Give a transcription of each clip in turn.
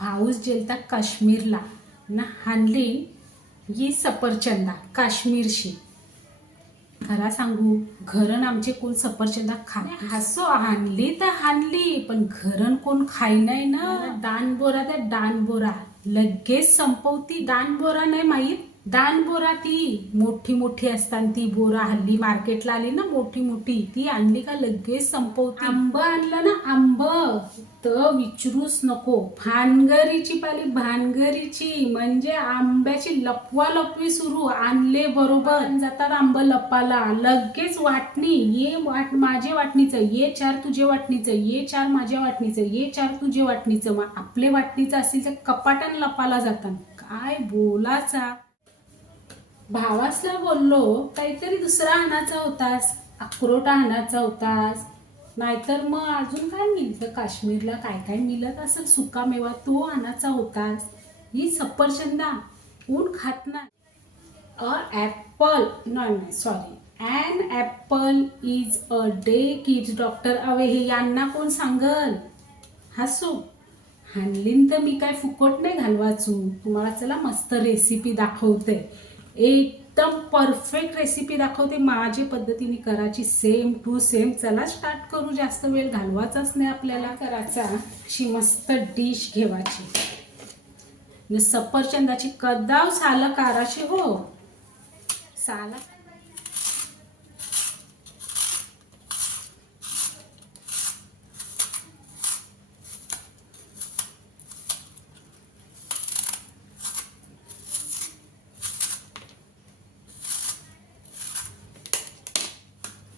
पाऊस गेलता काश्मीरला. ना हानली ही सफरचंदा काश्मीरशी. खरा सांगू घरन आमचे कोण सफरचंदा खा हसो हानली तर हानली पण घरन कोण खाई नाही ना. दानबोरा त्या दानबोरा. लगेच संपवती दानबोरा नाही माहीत. दानबोरा ती मोठी मोठी असतात ती बोरा हल्ली मार्केटला आली ना मोठी मोठी. ती आणली का लगेच संपवती. आंब आणलं ना आंब. तर विचारूच नको. भानगरीची पाली भानगरीची म्हणजे आंब्याची लपवा लपवी सुरू. आणले बरोबर. जातात आंब लपाला. लगेच वाटणी. ये वाट माझे वाटणीचं. ये चार तुझे वाटणीचं. ये चार माझ्या वाटणीचं. ये चार तुझे वाटणीचं. मग आपले वाटणीचं असेल तर कपाटन लपाला जातात. काय बोलाचा भावासला बोललो काहीतरी दुसरा आणायचा होतास. अक्रोट आणायचा होतास. नाहीतर मग अजून काय मिळतं? काश्मीरला काय काय मिळत असेल? सुकामेवा तो आणायचा होतास ही सफरचंदा ऊन खात नाही. अ ॲपल नाही नाही sorry an apple is a day kids doctor away हे यांना कोण सांगल? हसू. हानलीन तर मी काय फुकट नाही घालवाचू तुम्हाला चला मस्त रेसिपी दाखवते. एक एकदम परफेक्ट रेसिपी दाखवते. माझ्या पद्धतीने करायची सेम टू सेम चला स्टार्ट करू. जास्त वेळ घालवाचाच नाही आपल्याला. करायचा? अशी मस्त डिश घेवायची. न सफरचंदाची कदाव साल काराशी हो. साला?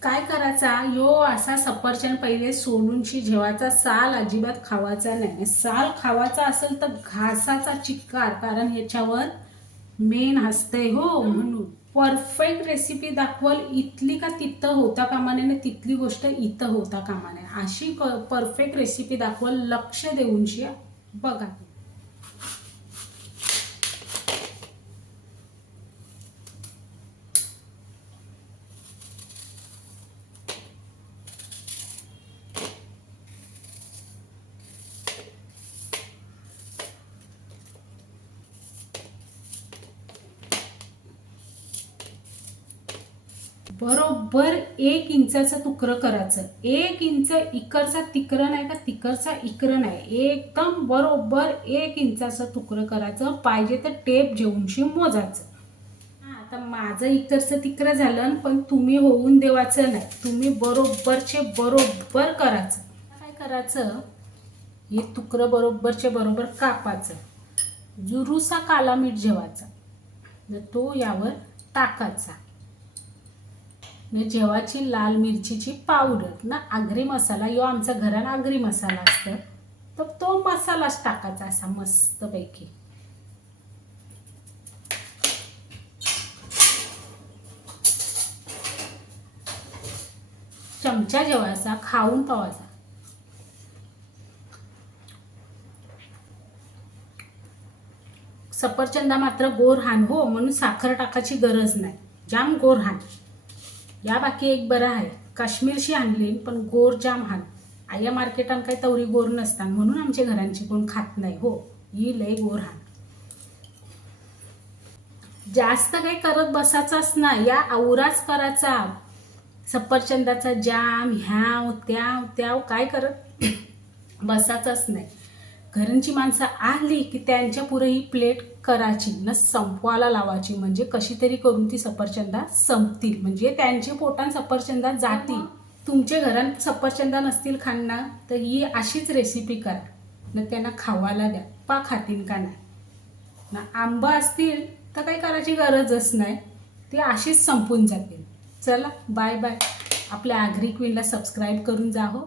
काय करायचा? यो असा सफरचंद पहिले सोलूनशी जेवायचा साल अजिबात खावायचा नाही. साल खावायचा असेल तर घासाचा चिक्कार कारण ह्याच्यावर मेन हसतंय हो म्हणून. परफेक्ट रेसिपी दाखवल. इथली का तिथं होता कामा नये आणि तिथली गोष्ट इथं होता कामा नये अशी परफेक्ट रेसिपी दाखवल. लक्ष देऊनशी बघा. बरोबर एक इंचाचं तुकडं करायचं. एक इंच इकडचा तिकडं नाही का तिकडचा इकडं नाही. एकदम बरोबर एक इंचाचं तुकडं करायचं. पाहिजे तर टेप जेवूनशी मोजायचं. आता माझं इकडचं तिकडं झालं पण तुम्ही होऊन देवाचं नाही. तुम्ही बरोबरचे बरोबर करायचं. काय करायचं? हे तुकडं बरोबरचे बरोबर कापायचं. जुरूसा काला मीठ जेवायचा. तर तो यावर टाकायचा. म्हणजे जेवाची लाल मिरचीची पावडर ना आगरी मसाला यो आमचा घरात आगरी मसाला असतं तर तो मसालाच टाकायचा असा मस्तपैकी. चमचा जेवायचा खाऊन पावायचा सफरचंदा मात्र गोर हान हो म्हणून साखर टाकायची गरज नाही. जाम गोर हान या बाकी एक बरं आहे. काश्मीरशी आणली पण गोर जाम हान आया मार्केटात काही तवरी गोर नसतात म्हणून आमच्या घरांची कोण खात नाही. हो ही लय गोर हान जास्त काही करत बसायचाच ना या आवराच करायचा सफरचंदाचा जाम ह्याव त्याव त्याव काय करत? बसायचाच नाही. घरांची माणसं आली की त्यांच्या पुढे ही प्लेट करायची न संपवायला लावायची. म्हणजे कशी तरी करून ती सफरचंदा संपतील. म्हणजे त्यांच्या पोटात सफरचंदा जातील. तुमच्या घरात सफरचंदा नसतील खांना तर ही अशीच रेसिपी करा. न त्यांना खावायला द्या. पा खातील का नाही? ना आंबा असतील तर काही करायची गरजच नाही. ते अशीच संपून जातील. चला बाय बाय आपल्या आग्री क्वीनला सबस्क्राईब करून जा हो.